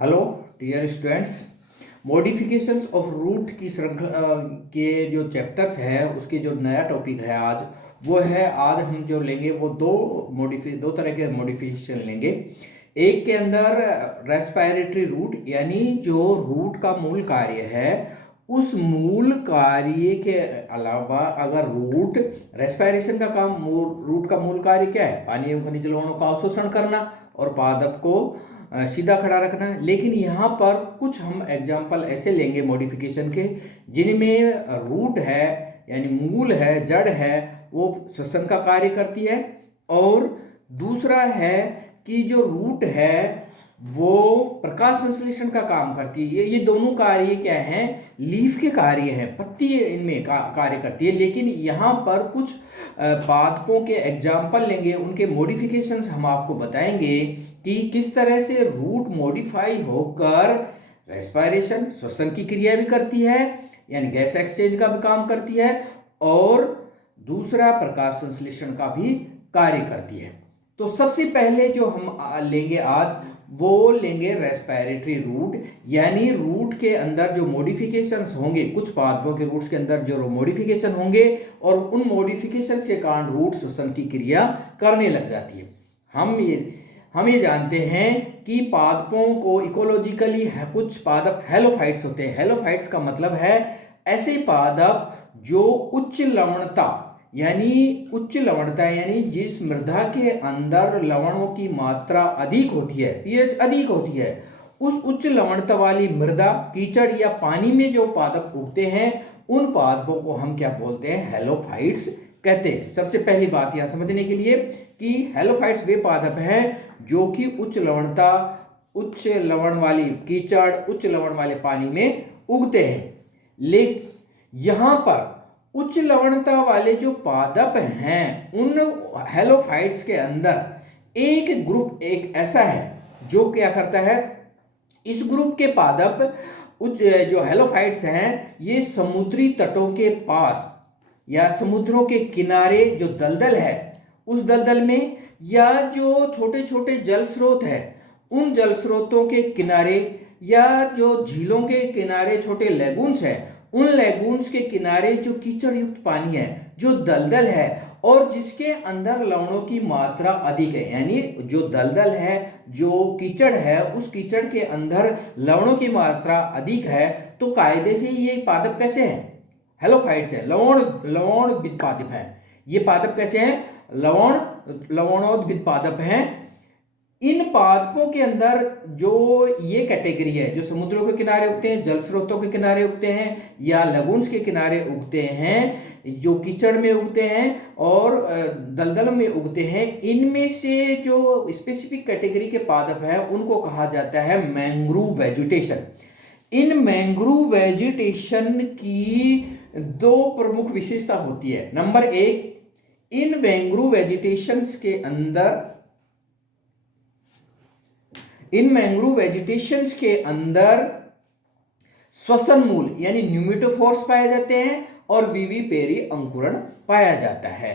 Hello dear students. Modifications of root की श्रृंखला के जो चैप्टर्स है उसके जो नया टॉपिक है आज वो है। आज हम जो लेंगे वो दो तरह के मॉडिफिकेशन लेंगे। एक के अंदर रेस्पिरेटरी रूट यानी जो रूट का मूल कार्य है उस मूल कार्य के अलावा अगर रूट रेस्पिरेशन का काम रूट का मूल कार्य क्या है, पानी एवं खनिज लवणों का अवशोषण करना और पादप को सीधा खड़ा रखना है। लेकिन यहाँ पर कुछ हम एग्जाम्पल ऐसे लेंगे मॉडिफिकेशन के जिनमें रूट है यानी मूल है, जड़ है, वो श्वसन का कार्य करती है। और दूसरा है कि जो रूट है वो प्रकाश संश्लेषण का काम करती है। ये दोनों कार्य क्या हैं, लीफ के कार्य हैं, पत्ती इनमें कार्य करती है। लेकिन यहाँ पर कुछ पादपों के एग्जाम्पल लेंगे, उनके मॉडिफिकेशंस हम आपको बताएंगे कि किस तरह से रूट मॉडिफाई होकर रेस्पिरेशन श्वसन की क्रिया भी करती है यानी गैस एक्सचेंज का भी काम करती है और दूसरा प्रकाश संश्लेषण का भी कार्य करती है। तो सबसे पहले जो हम लेंगे आज वो लेंगे रेस्पिरेटरी रूट यानी रूट के अंदर जो मॉडिफिकेशंस होंगे, कुछ पादपों के रूट्स के अंदर जो मॉडिफिकेशन होंगे और उन मॉडिफिकेशंस के कारण रूट श्वसन की क्रिया करने लग जाती है। हम ये जानते हैं कि पादपों को इकोलॉजिकली कुछ पादप हेलोफाइट्स होते हैं। हेलोफाइट्स का मतलब है ऐसे पादप जो उच्च लवणता यानी जिस मृदा के अंदर लवणों की मात्रा अधिक होती है, पीएच अधिक होती है, उस उच्च लवणता वाली मृदा, कीचड़ या पानी में जो पादप उगते हैं उन पादपों को हम क्या बोलते हैं, हेलोफाइट्स कहते हैं। सबसे पहली बात यह समझने के लिए कि हेलोफाइट्स वे पादप हैं जो कि उच्च लवण वाली कीचड़, उच्च लवण वाले पानी में उगते हैं। लेकिन यहाँ पर उच्च लवणता वाले जो पादप हैं उन हेलोफाइट्स के अंदर एक ऐसा है जो क्या करता है, इस ग्रुप के पादप जो हेलोफाइट्स हैं ये समुद्री तटों के पास या समुद्रों के किनारे जो दलदल है उस दलदल में या जो छोटे छोटे जल स्रोत है उन जल स्रोतों के किनारे या जो झीलों के किनारे छोटे लेगून्स है उन लेगून्स के किनारे जो कीचड़ युक्त पानी है, जो दलदल है और जिसके अंदर लवणों की मात्रा अधिक है, यानी जो दलदल है, जो कीचड़ है, उस कीचड़ के अंदर लवणों की मात्रा अधिक है। तो कायदे से ये पादप कैसे हैं, हेलोफाइट्स हैं, लवणोद्भिद पादप हैं। ये पादप कैसे हैं, लवणोद्भिद पादप हैं। इन पादपों के अंदर जो ये कैटेगरी है, जो समुद्रों के किनारे उगते हैं, जल स्रोतों के किनारे उगते हैं या लगून्स के किनारे उगते हैं, जो कीचड़ में उगते हैं और दलदल में उगते हैं, इनमें से जो स्पेसिफिक कैटेगरी के पादप हैं उनको कहा जाता है मैंग्रोव वेजिटेशन। इन मैंग्रोव वेजिटेशन की दो प्रमुख विशेषता होती है। नंबर एक, इन मैंग्रोव वेजिटेशंस के अंदर श्वसन मूल यानी न्यूमेटोफोर्स पाए जाते हैं और विविपेरी अंकुरण पाया जाता है।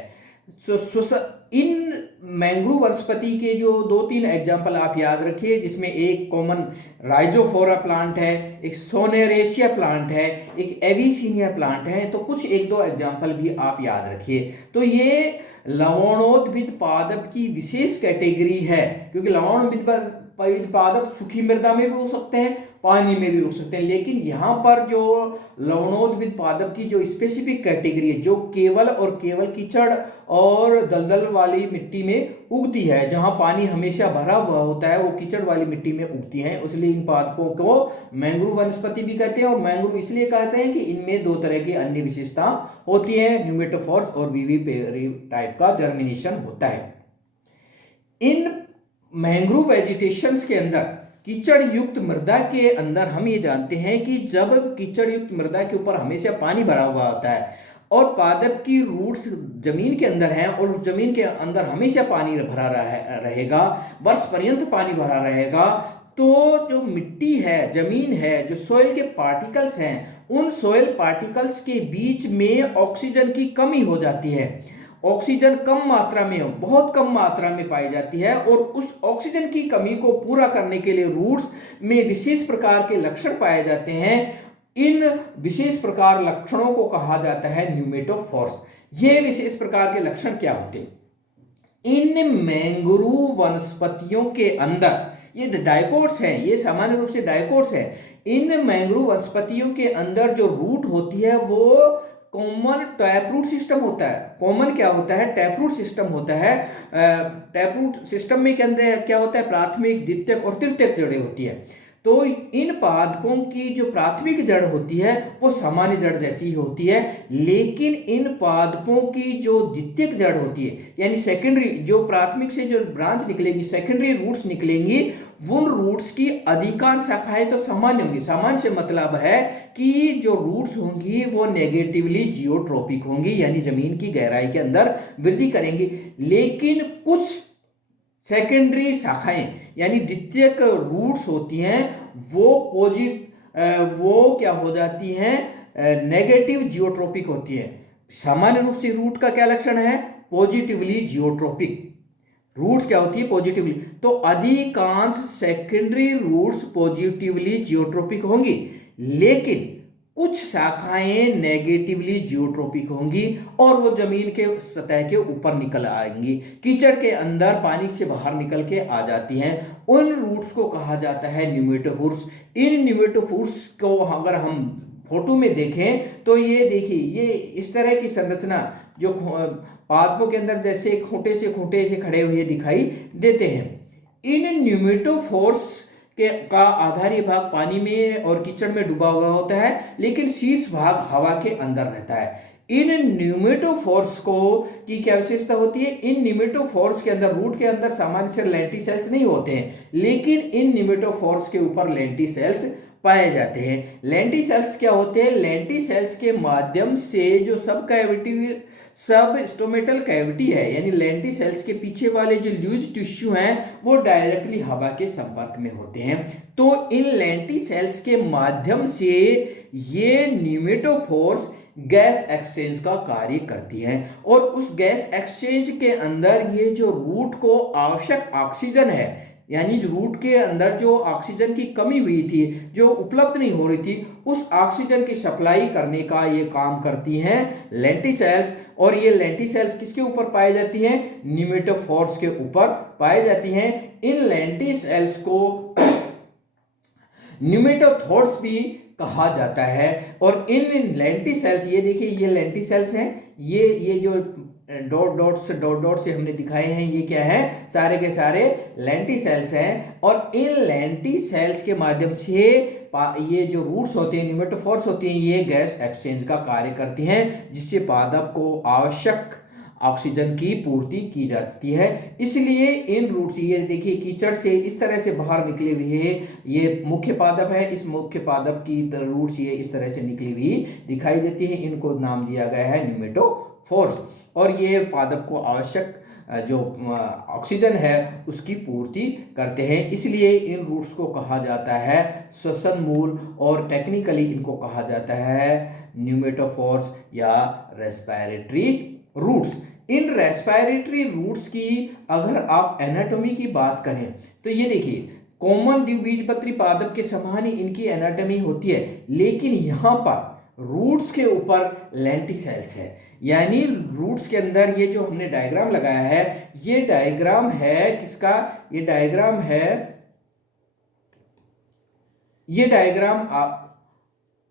इन मैंग्रोव वनस्पति के जो 2-3 एग्जाम्पल आप याद रखिए, जिसमें एक कॉमन राइजोफोरा प्लांट है, एक सोनेरेशिया प्लांट है, एक एविसीनिया प्लांट है। तो कुछ 1-2 एग्जाम्पल भी आप याद रखिए। तो ये लवणोद्भिद पादप की विशेष कैटेगरी है, क्योंकि लवणोद्भिद पादप सूखी मृदा में भी हो सकते हैं, पानी में भी हो सकते हैं। लेकिन यहाँ पर जो लवणोद्भिद पादप की जो स्पेसिफिक कैटेगरी है, जो केवल और केवल कीचड़ और दलदल वाली मिट्टी में उगती है, जहाँ पानी हमेशा भरा हुआ होता है, वो कीचड़ वाली मिट्टी में उगती हैं, इसलिए इन पादपों को मैंग्रोव वनस्पति भी कहते हैं। और मैंग्रोव इसलिए कहते हैं कि इनमें 2 तरह की अन्य विशेषता होती है, न्यूमेटोफोर्स और विविपेरी टाइप का जर्मिनेशन होता है। इन मैंग्रोव वेजिटेशंस के अंदर कीचड़ युक्त मृदा के अंदर हम ये जानते हैं कि जब कीचड़ युक्त मृदा के ऊपर हमेशा पानी भरा हुआ होता है और पादप की रूट्स जमीन के अंदर हैं और उस जमीन के अंदर हमेशा पानी भरा रहेगा, वर्ष पर्यंत पानी भरा रहेगा, तो जो मिट्टी है, जमीन है, जो सोइल के पार्टिकल्स हैं, उन सोइल पार्टिकल्स के बीच में ऑक्सीजन की कमी हो जाती है ऑक्सीजन कम मात्रा में, बहुत कम मात्रा में पाई जाती है, और उस ऑक्सीजन की कमी को पूरा करने के लिए रूट्स में विशेष प्रकार के लक्षण पाए जाते हैं। इन विशेष प्रकार लक्षणों को कहा जाता है न्यूमेटोफोर्स। ये विशेष प्रकार के लक्षण क्या होते हैं? इन मैंग्रोव वनस्पतियों के अंदर, ये डाइकोट्स हैं, ये सामान्य रूप से डाइकोट्स हैं। इन मैंग्रोव वनस्पतियों के अंदर जो रूट होती है वो कॉमन टैप रूट सिस्टम होता है। कॉमन क्या होता है? टैप रूट सिस्टम होता है। टैप रूट सिस्टम में के अंदर क्या होता है? प्राथमिक, द्वितीयक और तृतीयक जड़ें होती है। तो इन पादपों की जो प्राथमिक जड़ होती है वो सामान्य जड़ जैसी ही होती है, लेकिन इन पादपों की जो द्वितीयक जड़ होती है, यानी सेकेंडरी, जो प्राथमिक से जो ब्रांच निकलेगी, सेकेंडरी रूट्स निकलेंगी, उन रूट्स की अधिकांश शाखाएं तो सामान्य होंगी। सामान्य से मतलब है कि जो रूट्स होंगी वो नेगेटिवली जियोट्रोपिक होंगी, यानी जमीन की गहराई के अंदर वृद्धि करेंगी। लेकिन कुछ सेकेंडरी शाखाएं यानी द्वितीयक रूट्स होती हैं, वो क्या हो जाती हैं? नेगेटिव जियोट्रोपिक होती है। सामान्य रूप से रूट का क्या लक्षण है? Positively geotropic. रूट्स क्या होती है? पॉजिटिवली। तो अधिकांश सेकेंडरी रूट्स पॉजिटिवली जियोट्रोपिक होंगी, लेकिन कुछ शाखाएं नेगेटिवली जियोट्रोपिक होंगी और वो जमीन के सतह के ऊपर निकल आएंगी, कीचड़ के अंदर पानी से बाहर निकल के आ जाती हैं। उन रूट्स को कहा जाता है न्यूमेटोफोर्स। इन न्यूमेटोफोर्स को अगर हम फोटो में देखें तो ये देखिए, ये इस तरह की संरचना जो पादपों के अंदर जैसे खूंटे से खड़े हुए दिखाई देते हैं। इन न्यूमेटोफोर्स का आधारी भाग पानी में और कीचड़ में डूबा हुआ होता है, लेकिन शीर्ष भाग हवा के अंदर रहता है। इन न्यूमेटोफोर्स को की क्या विशेषता होती है? इन न्यूमेटोफोर्स के अंदर, रूट के अंदर सामान्य से लेंटिसेल्स नहीं होते हैं, लेकिन इन न्यूमेटोफोर्स के ऊपर लेंटिसेल्स पाए जाते हैं। लेंटिसेल्स क्या होते हैं? लेंटिसेल्स के माध्यम से जो सब स्टोमेटल कैविटी है, यानी लेंटिसेल्स के पीछे वाले जो लूज टिश्यू हैं वो डायरेक्टली हवा के संपर्क में होते हैं। तो इन लेंटिसेल्स के माध्यम से ये न्यूमेटोफोर्स गैस एक्सचेंज का कार्य करती हैं, और उस गैस एक्सचेंज के अंदर ये जो रूट को आवश्यक ऑक्सीजन है, यानी रूट के अंदर जो ऑक्सीजन की कमी हुई थी, जो उपलब्ध नहीं हो रही थी, उस ऑक्सीजन की सप्लाई करने का ये काम करती हैं लेंटिसेल्स। और ये लेंटिसेल्स किसके ऊपर पाई जाती हैं? न्यूमेटोफोर्स के ऊपर पाई जाती हैं। इन लेंटिसेल्स को न्यूमेटोथोर्स भी कहा जाता है। और इन लेंटिसेल्स, ये देखिए, ये लेंटिसेल्स हैं, ये जो डॉट से हमने दिखाए हैं, ये क्या है? सारे के सारे लेंटिसेल्स हैं। और इन लेंटिसेल्स के माध्यम से ये जो रूट्स होते हैं, न्यूमेटोफोर्स होती हैं, ये गैस एक्सचेंज का कार्य करती हैं, जिससे पादप को आवश्यक ऑक्सीजन की पूर्ति की जाती है। इसलिए इन रूट्स, ये देखिए कीचड़ से इस तरह से बाहर निकले हुए, ये मुख्य पादप है, इस मुख्य पादप की रूट्स ये इस तरह से निकली हुई दिखाई देती है। इनको नाम दिया गया है न्यूमेटोफोर्स, और ये पादप को आवश्यक जो ऑक्सीजन है उसकी पूर्ति करते हैं। इसलिए इन रूट्स को कहा जाता है श्वसन मूल, और टेक्निकली इनको कहा जाता है न्यूमेटोफोर्स या रेस्पिरेटरी रूट्स। इन रेस्पिरेटरी रूट्स की अगर आप एनाटॉमी की बात करें तो ये देखिए, कॉमन द्विबीजपत्री पादप के समान ही इनकी एनाटॉमी होती है, लेकिन यहाँ पर रूट्स के ऊपर लेंटिसेल्स है। यानी रूट्स के अंदर ये जो हमने डायग्राम लगाया है, ये डायग्राम है किसका? ये डायग्राम है, ये डायग्राम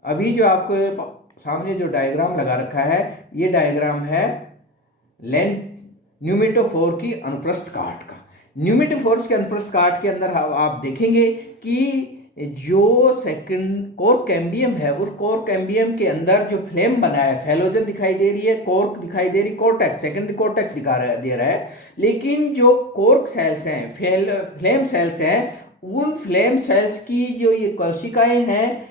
अभी जो आपको सामने जो डायग्राम लगा रखा है, ये डायग्राम है न्यूमेटोफोर की अनुप्रस्थ काट का। न्यूमेटोफोर्स के अनुप्रस्थ काट के अंदर आप देखेंगे कि जो सेकंड कोर कैम्बियम है, उस कोर कैम्बियम के अंदर जो फ्लेम बना है, फेलोजन दिखाई दे रही है, कोर्क दिखाई दे रही, कोर्टेक्स, सेकेंडरी कोर्टेक्स दे रहा है। लेकिन जो कोर्क सेल्स हैं, फ्लेम सेल्स हैं, उन फ्लेम सेल्स की जो ये कोशिकाएं हैं,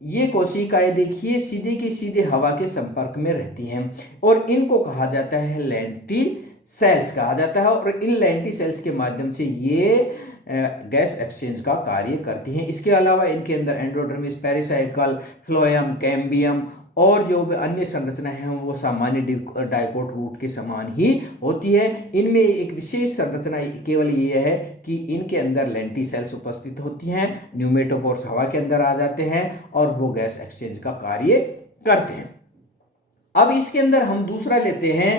ये कोशिकाएं देखिए सीधे की सीधे हवा के संपर्क में रहती हैं, और इनको कहा जाता है लेंटिसेल्स कहा जाता है। और इन लेंटिसेल्स के माध्यम से ये गैस एक्सचेंज का कार्य करती हैं। इसके अलावा इनके अंदर एंडोडर्मिस, पेरिसाइकल, फ्लोएम, कैम्बियम और जो भी अन्य संरचनाएं हैं वो सामान्य डाइकोट रूट के समान ही होती है। इनमें एक विशेष संरचना केवल ये है कि इनके अंदर लेंटिसेल्स उपस्थित होती हैं, न्यूमेटोपोर्स हवा के अंदर आ जाते हैं और वो गैस एक्सचेंज का कार्य करते हैं। अब इसके अंदर हम दूसरा लेते हैं,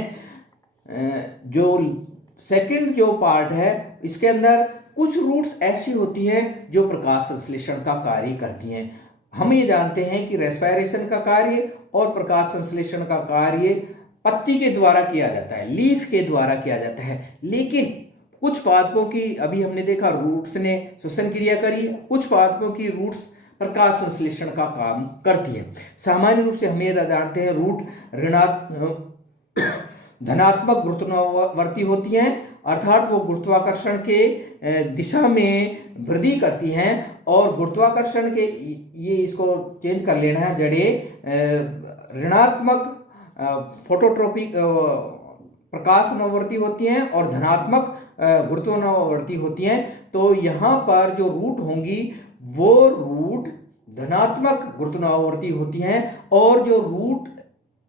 जो सेकंड जो पार्ट है, इसके अंदर कुछ रूट्स ऐसी होती हैं जो प्रकाश संश्लेषण का कार्य करती हैं। हम ये जानते हैं कि रेस्पिरेशन का कार्य और प्रकाश संश्लेषण का कार्य पत्ती के द्वारा किया जाता है, लीफ के द्वारा किया जाता है, लेकिन कुछ पादपों की, अभी हमने देखा रूट्स ने श्वसन क्रिया करी, कुछ पादपों की रूट्स प्रकाश संश्लेषण का काम करती है। सामान्य रूप से हम ये जानते हैं रूट धनात्मक गुरुत्वावर्ती होती हैं, अर्थात वो गुरुत्वाकर्षण के दिशा में वृद्धि करती हैं, और गुरुत्वाकर्षण के, ये इसको चेंज कर लेना है, जड़े ऋणात्मक फोटोट्रोपिक प्रकाश नववर्ती होती हैं और धनात्मक गुरुत्वावर्ती होती हैं। तो यहाँ पर जो रूट होंगी वो रूट धनात्मक गुरुत्वावर्ती होती हैं, और जो रूट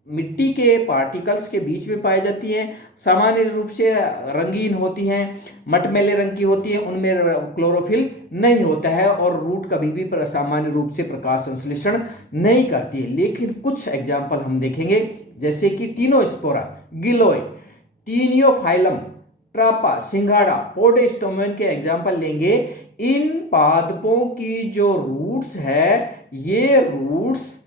मिट्टी के पार्टिकल्स के बीच में पाई जाती हैं सामान्य रूप से रंगीन होती हैं, मटमैले रंग की होती हैं, उनमें क्लोरोफिल नहीं होता है और रूट कभी भी सामान्य रूप से प्रकाश संश्लेषण नहीं करती है। लेकिन कुछ एग्जाम्पल हम देखेंगे, जैसे कि टीनोस्पोरा, गिलोय, टीनियोफाइलम, ट्रापा, सिंघाड़ा, पोडेस्टोमेन के एग्जाम्पल लेंगे। इन पादपों की जो रूट्स है, ये रूट्स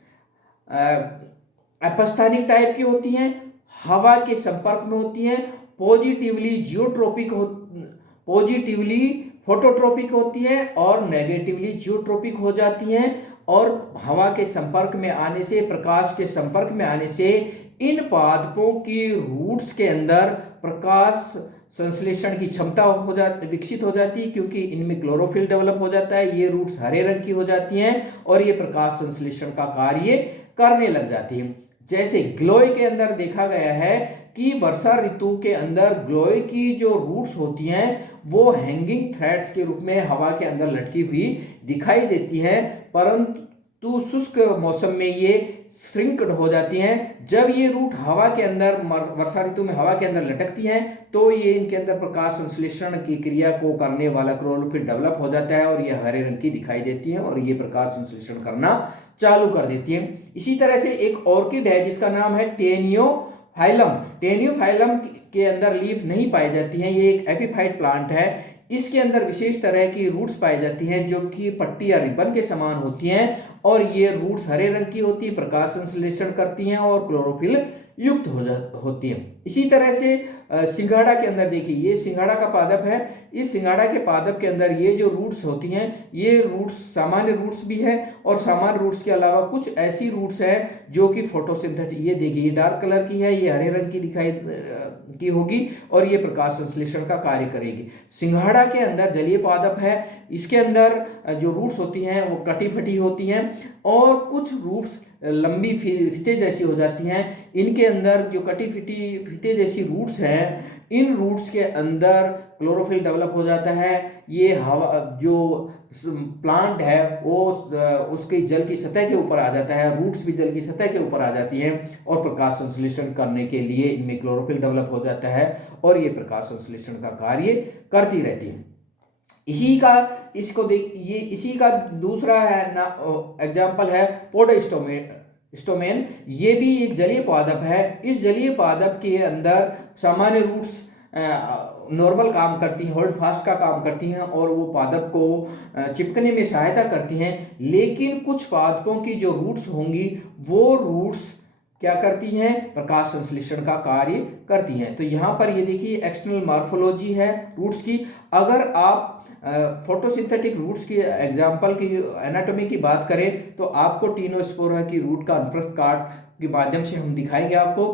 अपस्थानिक टाइप की होती हैं, हवा के संपर्क में होती हैं, पॉजिटिवली फोटोट्रोपिक होती हैं और नेगेटिवली जियोट्रोपिक हो जाती हैं। और हवा के संपर्क में आने से, प्रकाश के संपर्क में आने से इन पादपों की रूट्स के अंदर प्रकाश संश्लेषण की क्षमता विकसित हो जाती है, क्योंकि इनमें क्लोरोफिल डेवलप हो जाता है, ये रूट्स हरे रंग की हो जाती हैं और ये प्रकाश संश्लेषण का कार्य करने लग जाती है। जैसे ग्लोय के अंदर देखा गया है कि वर्षा ऋतु के अंदर ग्लोय की जो रूट्स होती हैं वो हैंगिंग थ्रेड्स के रूप में हवा के अंदर लटकी हुई दिखाई देती है, परंतु शुष्क मौसम में ये श्रिंक्ड हो जाती हैं। जब ये रूट हवा के अंदर, वर्षा ऋतु में हवा के अंदर लटकती हैं, तो ये इनके अंदर प्रकाश संश्लेषण की क्रिया को करने वाला क्लोरोफिल डेवलप हो जाता है और ये हरे रंग की दिखाई देती है और ये प्रकाश संश्लेषण करना चालू कर देती है। इसी तरह से एक ऑर्किड है जिसका नाम है टेनियोफाइलम। टेनियोफाइलम के अंदर लीफ नहीं पाई जाती है, ये एक एपीफाइट प्लांट है। इसके अंदर विशेष तरह की रूट्स पाई जाती हैं जो कि पट्टी या रिबन के समान होती हैं और ये रूट्स हरे रंग की होती है, प्रकाश संश्लेषण करती हैं और क्लोरोफिल युक्त होती है। इसी तरह से सिंघाड़ा के अंदर देखिए, ये सिंघाड़ा का पादप है। इस सिंघाड़ा के पादप के अंदर ये जो रूट्स होती हैं, ये रूट्स सामान्य रूट्स भी है और सामान्य रूट्स के अलावा कुछ ऐसी रूट्स है जो कि फोटोसिंथेटिक, ये देखिए ये डार्क कलर की है, ये हरे रंग की दिखाई की होगी और ये प्रकाश संश्लेषण का कार्य करेगी। सिंघाड़ा के अंदर जलीय पादप है, इसके अंदर जो रूट्स होती हैं वो कटी फटी होती हैं और कुछ रूट्स लंबी फीते जैसी हो जाती हैं। इनके अंदर जो कटी फीते जैसी रूट्स हैं, इन रूट्स के अंदर क्लोरोफिल डेवलप हो जाता है। ये हवा, जो प्लांट है वो उसकी जल की सतह के ऊपर आ जाता है, रूट्स भी जल की सतह के ऊपर आ जाती हैं और प्रकाश संश्लेषण करने के लिए इनमें क्लोरोफिल डेवलप हो जाता है और ये प्रकाश संश्लेषण का कार्य करती रहती है। इसी का दूसरा है ना एग्जाम्पल है पोडेस्टोमेन। ये भी एक जलीय पादप है। इस जलीय पादप के अंदर सामान्य रूट्स नॉर्मल काम करती हैं, होल्ड फास्ट का काम करती हैं और वो पादप को चिपकने में सहायता करती हैं। लेकिन कुछ पादपों की जो रूट्स होंगी वो रूट्स क्या करती हैं, प्रकाश संश्लेषण का कार्य करती हैं। तो यहाँ पर ये देखिए एक्सटर्नल मॉर्फोलॉजी है रूट्स की। अगर आप फोटोसिंथेटिक रूट्स की एग्जाम्पल की एनाटॉमी की बात करें तो आपको टीनोस्पोरा की रूट का अनुप्रस्थ काट के माध्यम से हम दिखाएंगे आपको।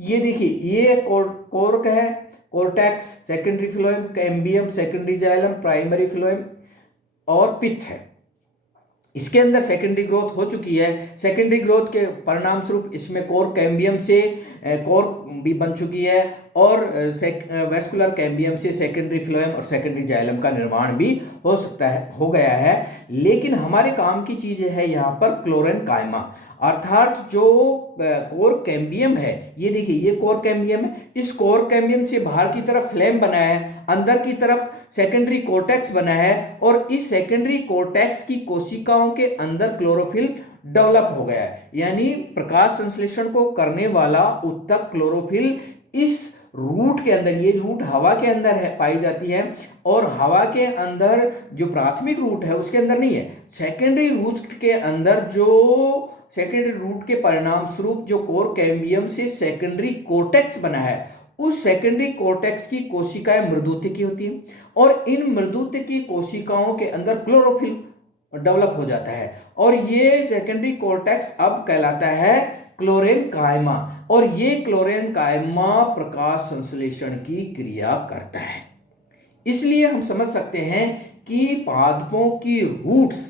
ये देखिए ये कोर्क है, cortex secondary phloem, cambium secondary xylem, primary phloem और पित्त है। इसके अंदर सेकेंडरी ग्रोथ हो चुकी है। सेकेंडरी ग्रोथ के परिणाम स्वरूप इसमें कोर कैम्बियम से कोर भी बन चुकी है और वेस्कुलर कैम्बियम से सेकेंडरी फ्लोएम और सेकेंडरी जाइलम का निर्माण भी हो सकता है, हो गया है। लेकिन हमारे काम की चीज है यहाँ पर क्लोरेनकाइमा, अर्थात जो कोर कैम्बियम है, ये देखिए ये कोर कैम्बियम है, इस कोर कैम्बियम से बाहर की तरफ फ्लेम बना है, अंदर की तरफ सेकेंडरी कोर्टेक्स बना है और इस सेकेंडरी कोर्टेक्स की कोशिकाओं के अंदर क्लोरोफिल डेवलप हो गया है। यानी प्रकाश संश्लेषण को करने वाला उत्तक क्लोरोफिल इस रूट के अंदर, ये रूट हवा के अंदर है पाई जाती है और हवा के अंदर जो प्राथमिक रूट है उसके अंदर नहीं है, सेकेंडरी रूट के अंदर, जो सेकेंडरी रूट के परिणाम स्वरूप जो कोर कैम्बियम से सेकेंडरी कोर्टेक्स बना है, उस सेकेंडरी कोर्टेक्स की कोशिकाएं मृदुत्व की होती हैं और इन मृदुत्व की कोशिकाओं के अंदर क्लोरोफिल डेवलप हो जाता है और ये सेकेंडरी कोर्टेक्स अब कहलाता है क्लोरेनकाइमा और ये क्लोरेनकाइमा प्रकाश संश्लेषण की क्रिया करता है। इसलिए हम समझ सकते हैं कि पादपों की रूट्स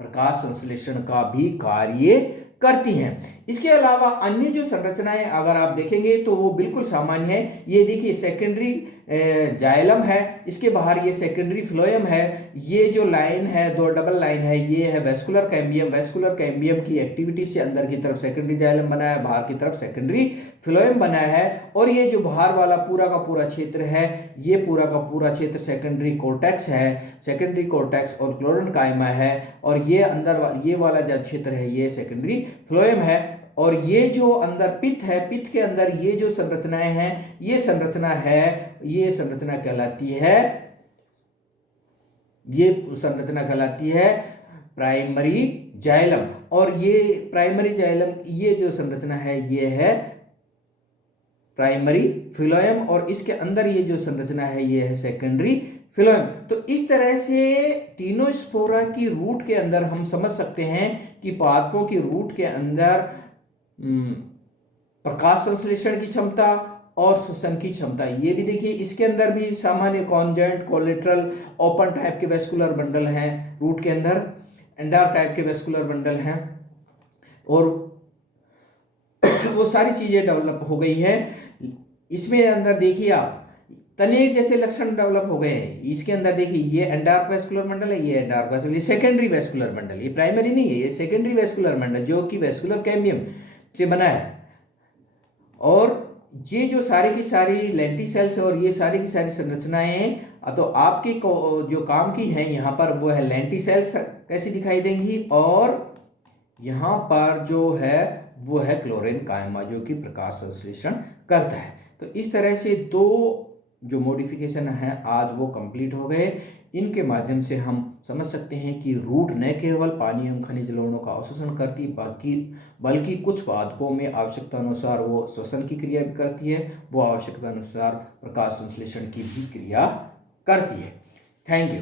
प्रकाश संश्लेषण का भी कार्य करती हैं। इसके अलावा अन्य जो संरचनाएं अगर आप देखेंगे तो वो बिल्कुल सामान्य है। ये देखिए सेकेंडरी जाइलम है, इसके बाहर ये सेकेंडरी फ्लोएम है, ये जो लाइन है, दो डबल लाइन है, ये है वेस्कुलर कैम्बियम। वेस्कुलर कैम्बियम की एक्टिविटी से अंदर की तरफ सेकेंडरी जाइलम बना है, बाहर की तरफ सेकेंडरी फ्लोएम बना है और ये जो बाहर वाला पूरा का पूरा क्षेत्र है, ये पूरा का पूरा क्षेत्र सेकेंडरी कोर्टेक्स है, सेकेंडरी कोर्टेक्स और क्लोरेनकाइमा है और ये अंदर ये वाला जो क्षेत्र है ये सेकेंडरी फ्लोएम है और ये जो अंदर पित्त है, पित्त के अंदर ये जो संरचनाएं हैं, ये संरचना है, ये संरचना कहलाती है, ये संरचना कहलाती है प्राइमरी जाइलम और ये प्राइमरी जाइलम, ये जो संरचना है ये है प्राइमरी फ्लोएम और इसके अंदर ये जो संरचना है ये है सेकेंडरी फ्लोएम। तो इस तरह से तीनों स्पोरा की रूट के अंदर हम समझ सकते हैं कि पादपों की रूट के अंदर प्रकाश संश्लेषण की क्षमता और श्वसन की क्षमता। ये भी देखिए इसके अंदर भी सामान्य कॉन्जेंट, कोलेटरल, ओपन टाइप के वेस्कुलर बंडल हैं, रूट के अंदर एंडार टाइप के वेस्कुलर बंडल हैं और वो सारी चीजें डेवलप हो गई है। इसमें अंदर देखिए आप तने जैसे लक्षण डेवलप हो गए हैं। इसके अंदर देखिए ये एंडार्क वेस्कुलर बंडल है, ये एंडार्क वेस्कुलर, ये सेकेंडरी वेस्कुलर बंडल, ये प्राइमरी नहीं है, ये सेकेंडरी वेस्कुलर बंडल जो कि वेस्कुलर कैम्बियम से बना है और ये जो सारी की सारी लेंटिसेल्स और ये सारी की सारी संरचनाएं हैं तो आपकी जो काम की है यहाँ पर वो है लेंटिसेल्स कैसी दिखाई देंगी और यहाँ पर जो है वो है क्लोरेनकाइमा जो कि प्रकाश संश्लेषण करता है। तो इस तरह से दो जो मॉडिफिकेशन है आज वो कंप्लीट हो गए। इनके माध्यम से हम समझ सकते हैं कि रूट न केवल पानी एवं खनिज लवणों का अवशोषण करती बल्कि कुछ पादपों में आवश्यकता अनुसार वो श्वसन की क्रिया भी करती है, वो आवश्यकता अनुसार प्रकाश संश्लेषण की भी क्रिया करती है। Thank you.